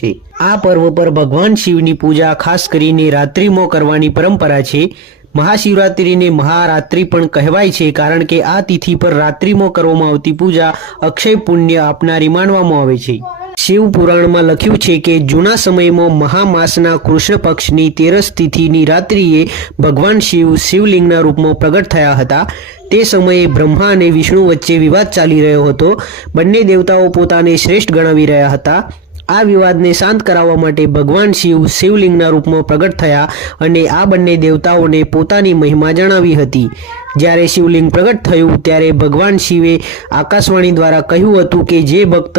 છે। આ પર્વ પર ભગવાન શિવની પૂજા ખાસ કરીને રાત્રિમાં કરવાની પરંપરા છે। મહાશિવરાત્રિને મહારાત્રિ પણ કહેવાય છે, કારણ કે આ તિથિ પર રાત્રિમાં કરવામાં આવતી પૂજા અક્ષય પુણ્ય આપનારી માનવામાં આવે છે। શિવ પુરાણમાં લખ્યું છે કે જૂના સમયમાં મહામાસના કૃષ્ણ પક્ષની 13 તિથિની રાત્રિએ ભગવાન શિવ શિવલિંગના રૂપમાં પ્રગટ થયા હતા। તે સમયે બ્રહ્મા અને વિષ્ણુ વચ્ચે વિવાદ ચાલી રહ્યો હતો। બંને દેવતાઓ પોતાને શ્રેષ્ઠ ગણાવી રહ્યા હતા। આ વિવાદને શાંત કરાવવા માટે ભગવાન શિવ શિવલિંગના રૂપમાં પ્રગટ થયા અને આ બંને દેવતાઓને પોતાની મહિમા જણાવી હતી। જ્યારે શિવલિંગ પ્રગટ થયું ત્યારે ભગવાન શિવે આકાશવાણી દ્વારા કહ્યું હતું કે જે ભક્ત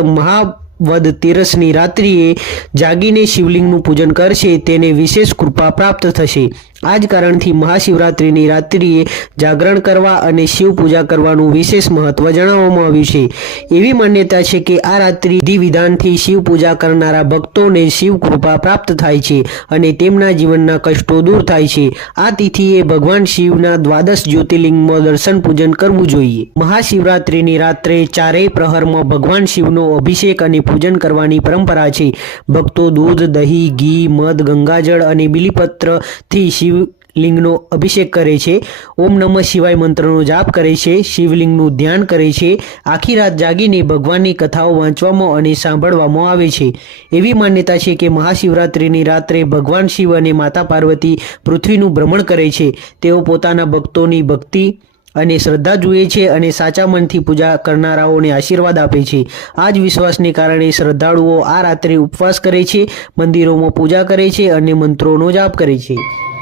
વદ 13ની રાત્રિએ જાગીને શિવલિંગનું પૂજન કરશે તેને વિશેષ કૃપા પ્રાપ્ત થશે। આ જ કારણથી મહાશિવરાત્રિની રાત્રિએ જાગરણ કરવા અને શિવ પૂજા કરવાનું વિશેષ મહત્વ જણાવવામાં આવ્યું છે। એવી માન્યતા છે કે આ રાત્રિ વિધિ-વિધાનથી શિવ પૂજા કરનારા ભક્તોને શિવ કૃપા પ્રાપ્ત થાય છે અને તેમના જીવનના કષ્ટો દૂર થાય છે। આ તિથિએ ભગવાન શિવના 12 જ્યોતિર્લિંગમાં દર્શન પૂજન કરવું જોઈએ। મહાશિવરાત્રિની રાત્રે ચારેય પ્રહરમાં ભગવાન શિવનો અભિષેક અને પૂજન કરવાની પરંપરા છે। ભક્તો દૂધ, દહીં, ઘી, મધ, ગંગાજળ અને બીલીપત્રથી શિવલિંગનો અભિષેક કરે છે। ઓમ નમઃ શિવાય મંત્રનો જાપ કરે છે। શિવલિંગનું ધ્યાન કરે છે। આખી રાત જાગીને ભગવાનની કથાઓ વાંચવામાં અને સાંભળવામાં આવે છે। એવી માન્યતા છે કે મહાશિવરાત્રિની રાત્રે ભગવાન શિવ અને માતા પાર્વતી પૃથ્વીનું ભ્રમણ કરે છે। તેઓ પોતાના ભક્તોની ભક્તિ અને શ્રદ્ધા જુએ છે અને સાચા મનથી પૂજા કરનારાઓને આશીર્વાદ આપે છે। આ જ વિશ્વાસને કારણે શ્રદ્ધાળુઓ આ રાત્રે ઉપવાસ કરે છે, મંદિરોમાં પૂજા કરે છે અને મંત્રોનો જાપ કરે છે।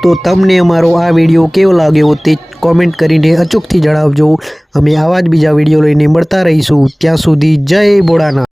તો તમને અમારો આ વિડીયો કેવો લાગ્યો તે કોમેન્ટ કરીને અચૂકથી જણાવજો। અમે આવા જ બીજા વિડીયો લઈને મળતા રહીશું। ત્યાં સુધી જય ભોળાનાથ।